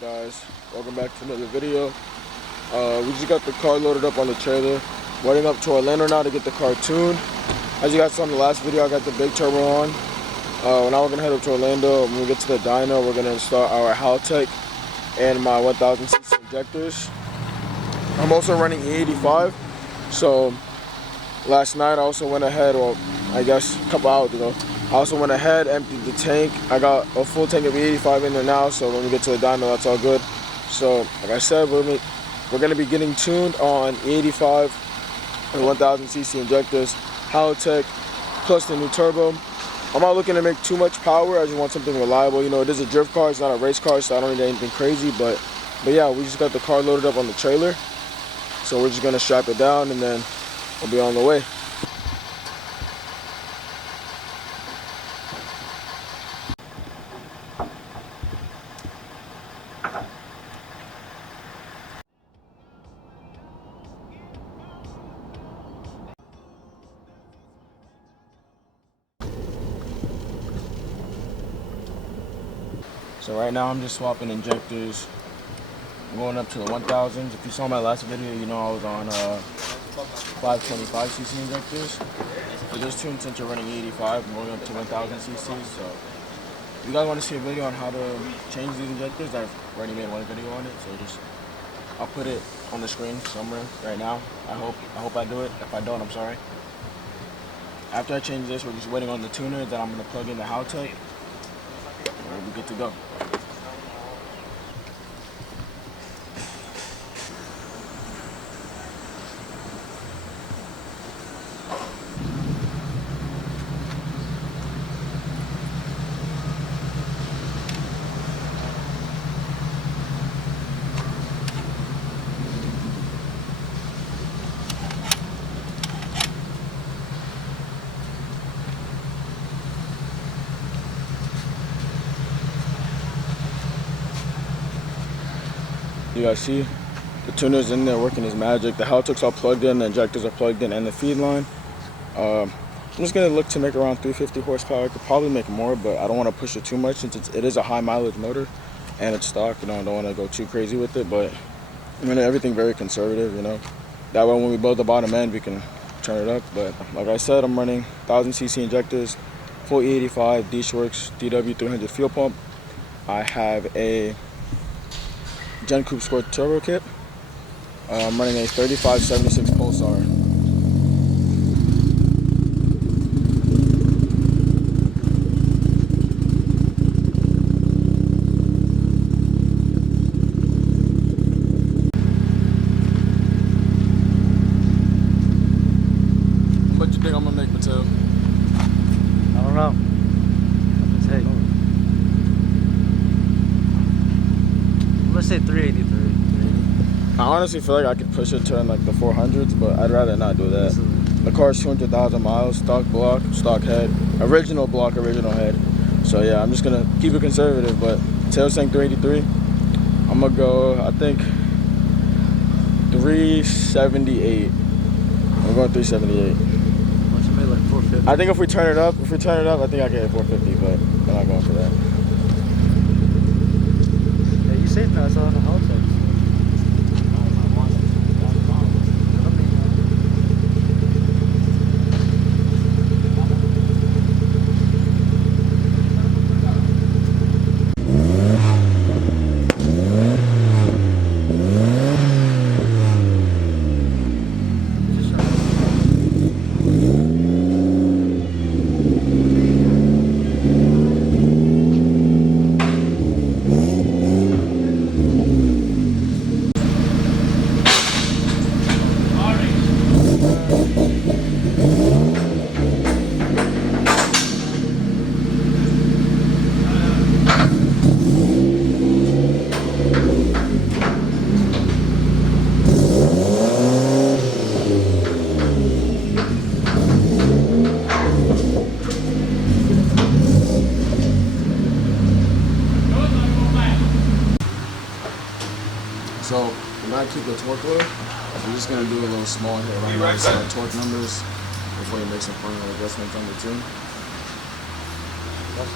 Alright guys, welcome back to another video. We just got the car loaded up on the trailer. Waiting up to Orlando now to get the car tuned. As you guys saw in the last video, I got the big turbo on. Now we're going to head up to Orlando. When we get to the dyno, we're going to install our haltech and my 1000cc injectors. I'm also running E85. So last night I also went ahead, well I guess a couple hours ago, I also went ahead, emptied the tank. I got a full tank of E85 in there now, so when we get to the dyno, that's all good. So, like I said, we're going to be getting tuned on E85 and 1000cc injectors, haltech, plus the new turbo. I'm not looking to make too much power. I just want something reliable. You know, it is a drift car, it's not a race car, so I don't need anything crazy. But yeah, we just got the car loaded up on the trailer. So we're just going to strap it down and then we'll be on the way. So right now I'm just swapping injectors. I'm going up to the 1000s. If you saw my last video, you know I was on 525cc injectors. For this tune, since you're running 85, I'm going up to 1000cc. So if you guys want to see a video on how to change these injectors, I've already made one video on it. So I'll put it on the screen somewhere right now. I hope I do it. If I don't, I'm sorry. After I change this, we're just waiting on the tuner. Then I'm going to plug in the haltech. We'll be good to go. You guys see the tuner's in there working his magic. The haltech's all plugged in, the injectors are plugged in, and the feed line. I'm just gonna look to make around 350 horsepower. I could probably make more, but I don't want to push it too much since it is a high mileage motor and it's stock. You know, I don't want to go too crazy with it, but I'm gonna everything very conservative. You know, that way when we build the bottom end, we can turn it up. But like I said, I'm running 1000cc injectors, full E85 D-Works DW300 fuel pump. I have a Coupe Sport turbo kit. I'm running a 3576 Pulsar. What you think I'm gonna make, Mateo? I don't know. Let's say 383. I honestly feel like I could push it to like the 400s, but I'd rather not do that. The car's 200,000 miles, stock block, stock head, original block, original head. So yeah, I'm just gonna keep it conservative, but Taylor's saying 383. I'm gonna go, I think, 378. I'm going 378. Like 450. I think if we turn it up, I think I can hit 450, but I'm not going for that. Yeah, you said that's on the haltech. So we're gonna keep the torque low. We're just gonna do a little small hit right now, some torque numbers before you make some final adjustments on the tune. That's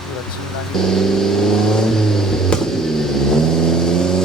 290.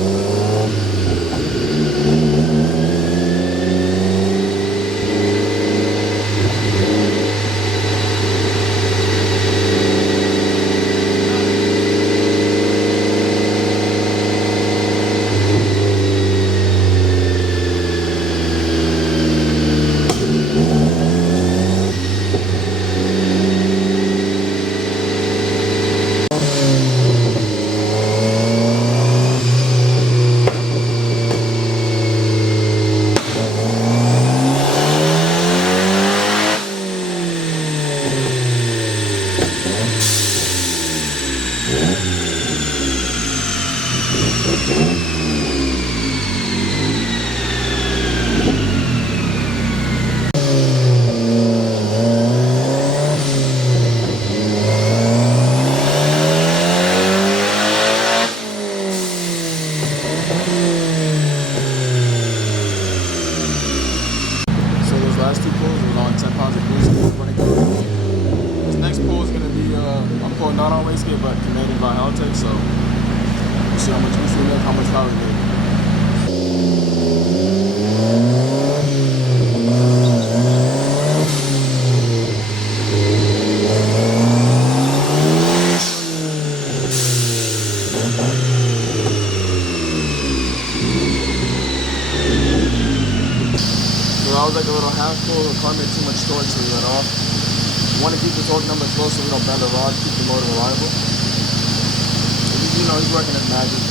not on wastegate, but commanded by haltech. So we'll see how much boost we make, how much power we make. So that was like a little handful. The car made too much torque, so we let off. We want to keep the torque numbers low so we don't bend the rod, keep the motor reliable. You know, he's working his magic.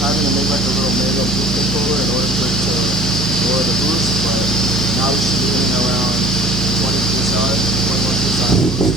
Having to make like a little manual boost controller in order for it to lower the boost, but now we should be hitting around 20 psi, 21 psi boost.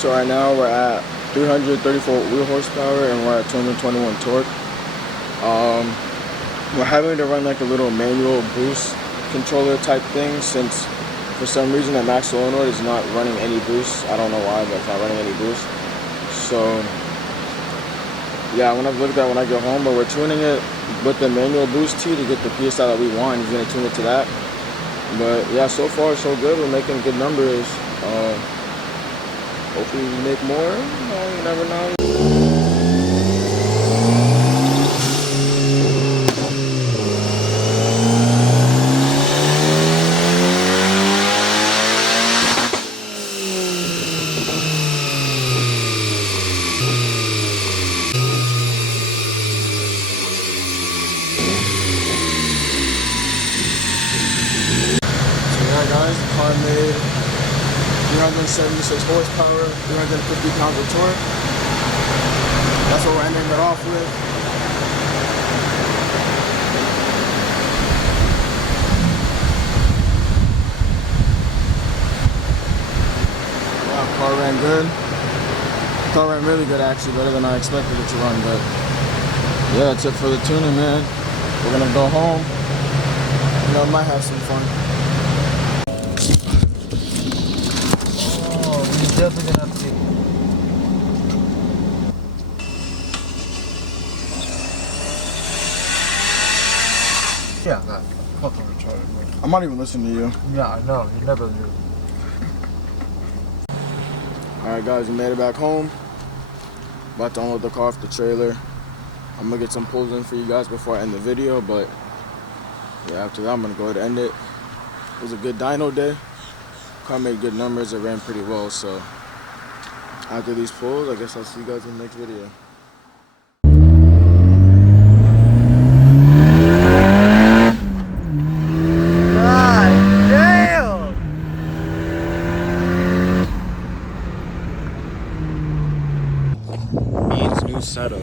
So right now we're at 334 wheel horsepower and we're at 221 torque. We're having to run like a little manual boost controller type thing since for some reason the max solenoid is not running any boost. I don't know why, but it's not running any boost. So yeah, I'm gonna look at that when I get home, but we're tuning it with the manual boost T to get the PSI that we want. He's gonna tune it to that. But yeah, so far so good. We're making good numbers. Hopefully we make more. You never know. So yeah guys, the car made 376 horsepower, 350 pounds of torque. That's what we're ending it off with. Wow, car ran good. Car ran really good actually, better than I expected it to run, but yeah, that's it for the tuning, man. We're gonna go home. You know, might have some fun. Definitely gonna have to. Yeah, that fucking retarded. I'm not even listening to you. Yeah, I know. You never do. Alright guys, we made it back home. About to unload the car off the trailer. I'm gonna get some pulls in for you guys before I end the video, but yeah, after that I'm gonna go ahead and end it. It was a good dyno day. Car made good numbers, it ran pretty well, so after these pulls, I guess I'll see you guys in the next video. God damn! setup.